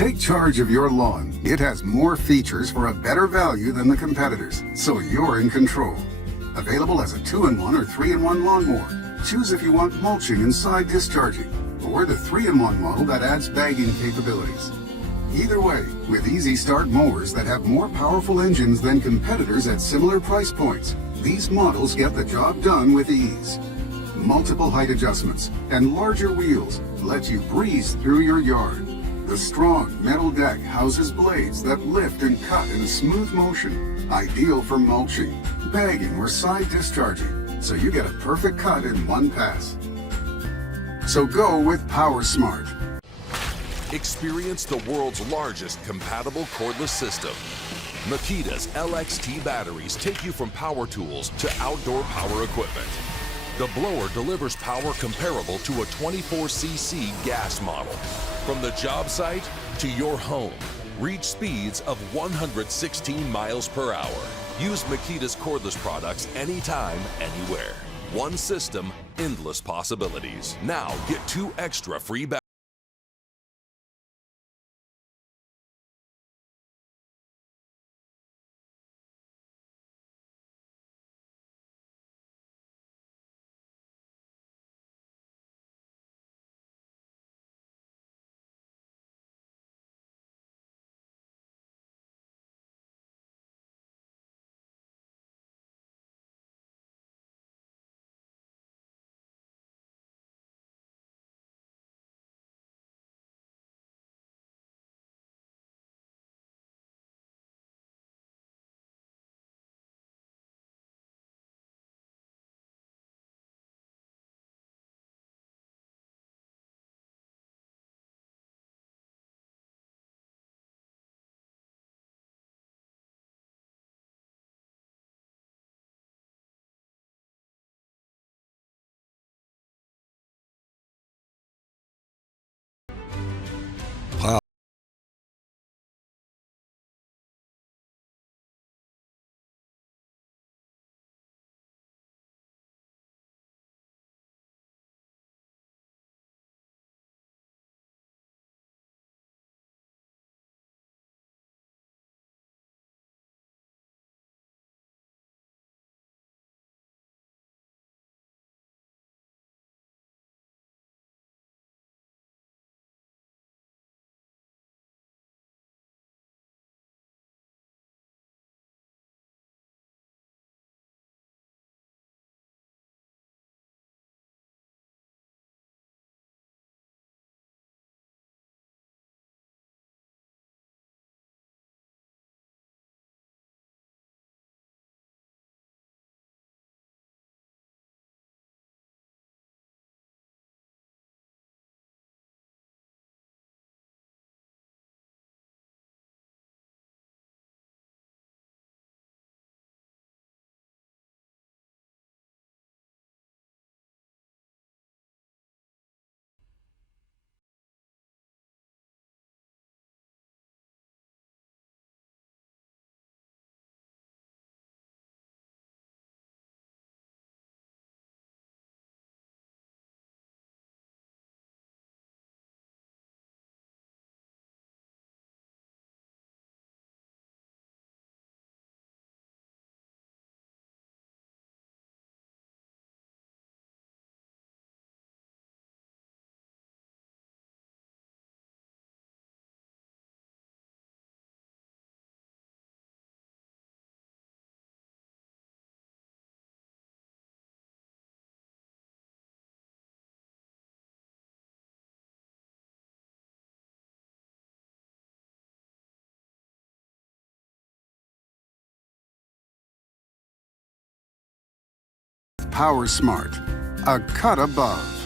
Take charge of your lawn. It has more features for a better value than the competitors, so you're in control. Available as a 2-in-1 or 3-in-1 lawnmower. Choose if you want mulching and side discharging, or the 3-in-1 model that adds bagging capabilities. Either way, with easy start mowers that have more powerful engines than competitors at similar price points, these models get the job done with ease. Multiple height adjustments and larger wheels let you breeze through your yard. The strong metal deck houses blades that lift and cut in smooth motion, ideal for mulching, bagging, or side discharging, so you get a perfect cut in one pass. So go with PowerSmart. Experience the world's largest compatible cordless system. Makita's LXT batteries take you from power tools to outdoor power equipment. The blower delivers power comparable to a 24cc gas model. From the job site to your home, reach speeds of 116 miles per hour. Use Makita's cordless products anytime, anywhere. One system, endless possibilities. Now get 2 extra free batteries. PowerSmart, a cut above.